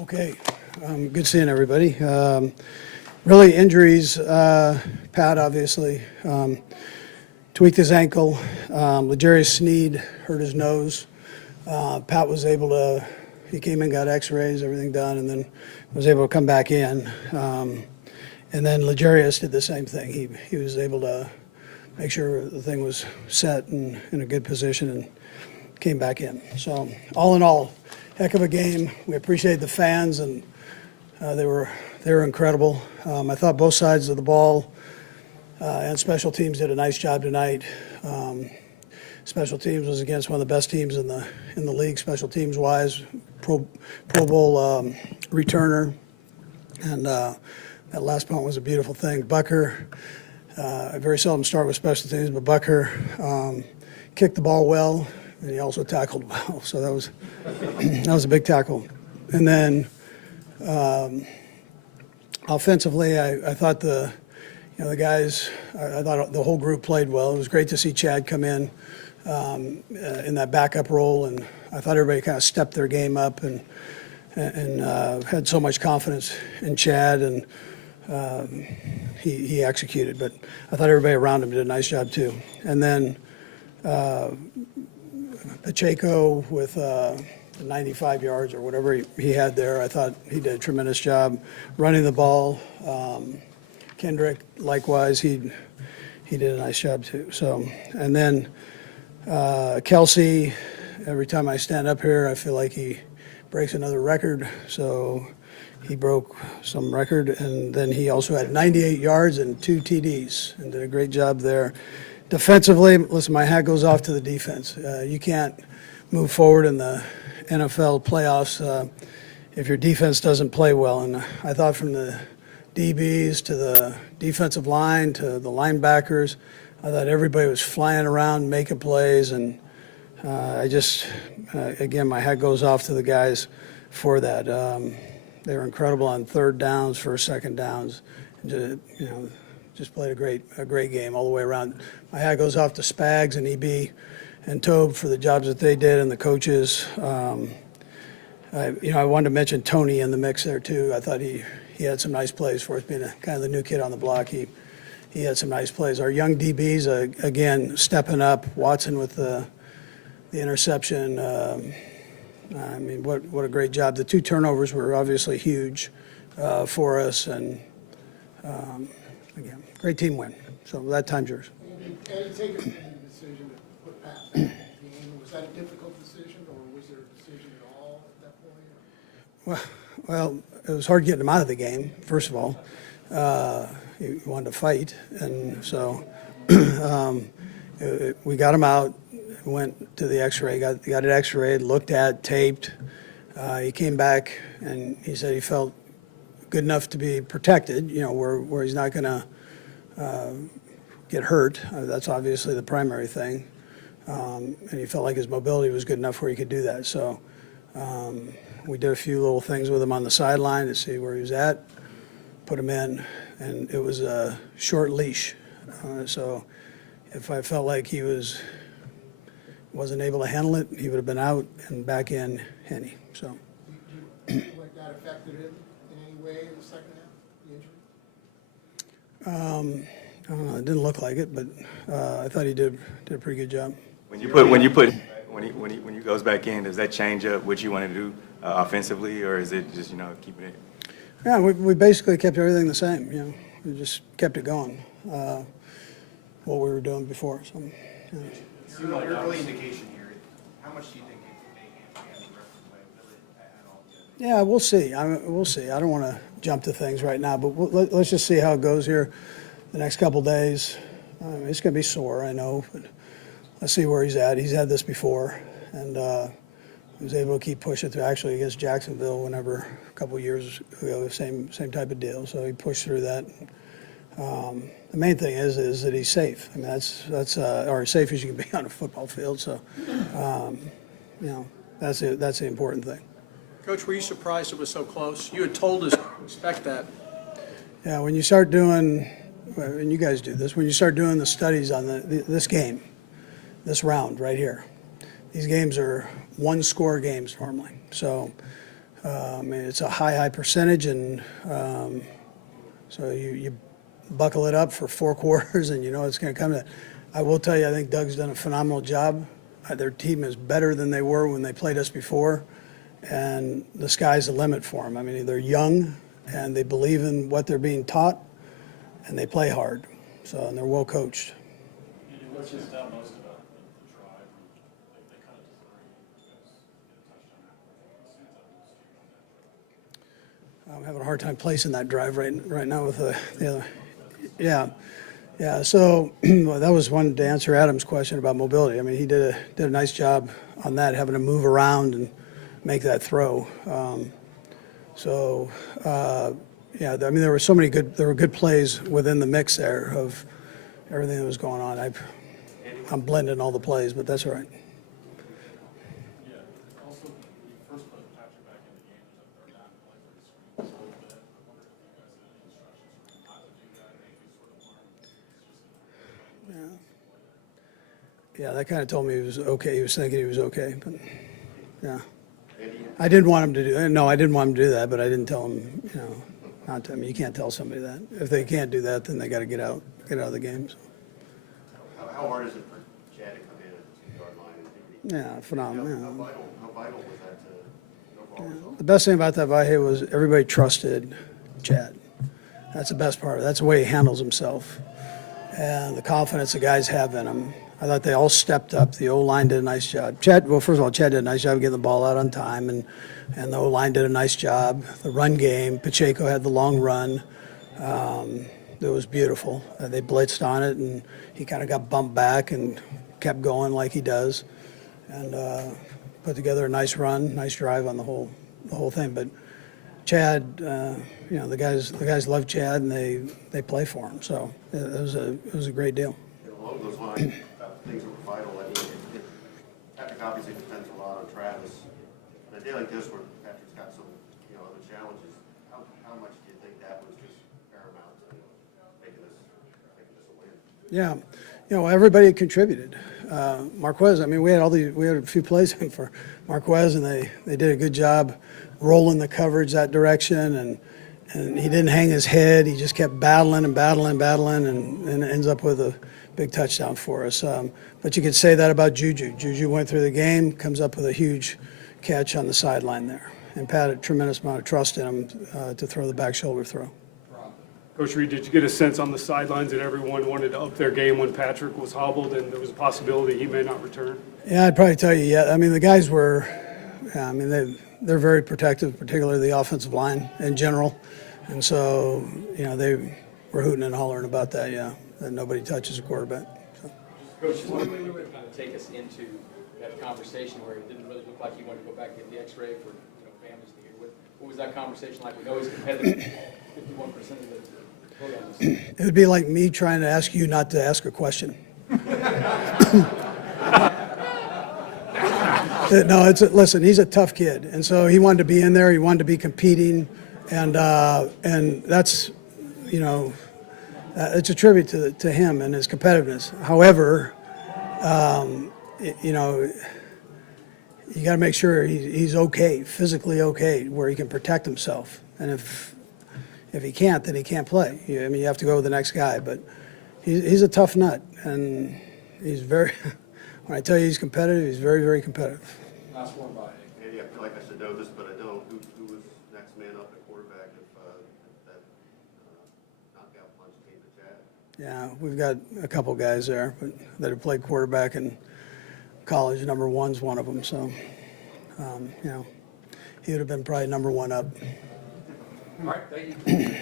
Okay, good seeing everybody. Really injuries, Pat obviously tweaked his ankle. L'Jarius Sneed hurt his nose. Pat was able to, he came in, got x-rays, everything done, and then was able to come back in. And then L'Jarius did the same thing. He was able to make sure the thing was set and in a good position and came back in. So all in all, heck of a game. We appreciate the fans, and they were incredible. I thought both sides of the ball and special teams did a nice job tonight. Special teams was against one of the best teams in the league, special teams wise. Pro Bowl returner, and that last punt was a beautiful thing. Bucker, I very seldom start with special teams, but Bucker kicked the ball well, and he also tackled well. So that was a big tackle. And then offensively, I thought the guys, I thought the whole group played well. It was great to see Chad come in that backup role, and I thought everybody kind of stepped their game up and had so much confidence in Chad, and he executed. But I thought everybody around him did a nice job too. And then Pacheco with 95 yards or whatever he had there, I thought he did a tremendous job running the ball. Kendrick, likewise, he did a nice job too. So, and then Kelsey, every time I stand up here, I feel like he breaks another record. So he broke some record, and then he also had 98 yards and 2 TDs and did a great job there. Defensively, listen, my hat goes off to the defense. You can't move forward in the NFL playoffs if your defense doesn't play well. And I thought from the DBs to the defensive line to the linebackers, I thought everybody was flying around, making plays, and again, my hat goes off to the guys for that. They were incredible on third downs, first, second downs. Just played a great game all the way around. My hat goes off to Spags and EB and Tobe for the jobs that they did, and the coaches. I wanted to mention Tony in the mix there too. I thought he had some nice plays for us, being kind of the new kid on the block. He had some nice plays. Our young DBs, again, stepping up. Watson with the interception. What a great job. The 2 turnovers were obviously huge for us, and again, great team win. So that time's yours. Andy, taking the decision to put Pat back in the game, was that a difficult decision, or was there a decision at all at that point? Well, it was hard getting him out of the game, first of all. He wanted to fight, and so we got him out, went to the x-ray, got it x-rayed, looked at, taped. He came back, and he said he felt good enough to be protected, where he's not going to get hurt. That's obviously the primary thing. And he felt like his mobility was good enough where he could do that. So we did a few little things with him on the sideline to see where he was at, put him in, and it was a short leash. So if I felt like he wasn't able to handle it, he would have been out and back in Henny. So. Do you feel like that affected him in any way in the second half, the injury? I don't know, it didn't look like it, but I thought he did a pretty good job. When he goes back in, does that change up what you want to do offensively, or is it just keeping it? Yeah, we basically kept everything the same. We just kept it going, what we were doing before. So, Your early indication here, how much do you think it may hamstring the rest of the way? Will it at all? yeah, we'll see. We'll see. I don't want to jump to things right now, but let's just see how it goes here the next couple days. It's going to be sore, I know, but let's see where he's at. He's had this before, and he was able to keep pushing through. Actually, against Jacksonville, a couple of years ago, same type of deal. So he pushed through that. The main thing is that he's safe. I mean, that's or as safe as you can be on a football field. So, that's the important thing. Coach, were you surprised it was so close? You had told us to expect that. Yeah, when you start doing, and you guys do this, when you start doing the studies on this game, this round right here, these games are one-score games normally. So I mean, it's a high percentage, and so you buckle it up for 4 quarters, and you know it's going to come to. I will tell you, I think Doug's done a phenomenal job. Their team is better than they were when they played us before, and the sky's the limit for them. I mean, they're young, and they believe in what they're being taught, and they play hard. So, and they're well coached. What's just out most about the drive? They cut it to 3. You guys get a touchdown after. I'm having a hard time placing that drive right now with the other. Yeah. So well, that was one to answer Adam's question about mobility. I mean, he did a nice job on that, having to move around and make that throw. Yeah. I mean, there were good plays within the mix there of everything that was going on. I'm blending all the plays, but that's all right. Yeah. Also, you first put Patrick back in the game or down to play for the screens a little bit. I wonder if you guys had any instructions for him not to do that, maybe sort of learn. Yeah, that kind of told me he was okay. He was thinking he was okay, but yeah. I didn't want him to do. No, I didn't want him to do that, but I didn't tell him. You know, not to. I mean, you can't tell somebody that. If they can't do that, then they got to get out of the game. So. How hard is it for Chad to come in at the 2-yard line? Yeah, phenomenal. Yeah. How vital was that to no ball? The best thing about that Vahe was everybody trusted Chad. That's the best part. That's the way he handles himself, and the confidence the guys have in him. I thought they all stepped up. The O-line did a nice job. Chad did a nice job getting the ball out on time, and the O-line did a nice job. The run game, Pacheco had the long run. It was beautiful. They blitzed on it, and he kind of got bumped back and kept going like he does, and put together a nice run, nice drive on the whole thing. But Chad, you know, the guys love Chad, and they play for him. So it was a great deal. Along those lines, things that were vital. I mean, Patrick obviously depends a lot on Travis. On a day like this, where Patrick's got some, other challenges, how much do you think that was just paramount to making this a win? Yeah, everybody contributed. Marquez, I mean, we had a few plays for Marquez, and they did a good job rolling the coverage that direction, and he didn't hang his head. He just kept battling, and ends up with a big touchdown for us. But you could say that about Juju. Juju went through the game, comes up with a huge catch on the sideline there, and Pat had a tremendous amount of trust in him to throw the back shoulder throw. Coach Reid, did you get a sense on the sidelines that everyone wanted to up their game when Patrick was hobbled and there was a possibility he may not return? Yeah, I'd probably tell you, yeah. I mean, the guys were, they're very protective, particularly the offensive line in general. And so, they were hooting and hollering about that, yeah, that nobody touches a quarterback. So. Coach, just kind of take us into that conversation where it didn't really look like he wanted to go back and get the X-ray for families to hear. What was that conversation like? We know he's competitive, 51% of the vote on this. It would be like me trying to ask you not to ask a question. No, listen, he's a tough kid, and so he wanted to be in there. He wanted to be competing, and that's, it's a tribute to him and his competitiveness. However, you got to make sure he's okay, physically okay, where he can protect himself. And if he can't, then he can't play. You have to go with the next guy. But he's a tough nut, and he's very. When I tell you he's competitive, he's very, very competitive. Last one by. Andy, I feel like I should know this, but I don't. Who was next man up at quarterback if that knockout punch came to Chad? Yeah, we've got a couple guys there that have played quarterback in college. Number one's one of them, so he would have been probably number one up. All right, thank you.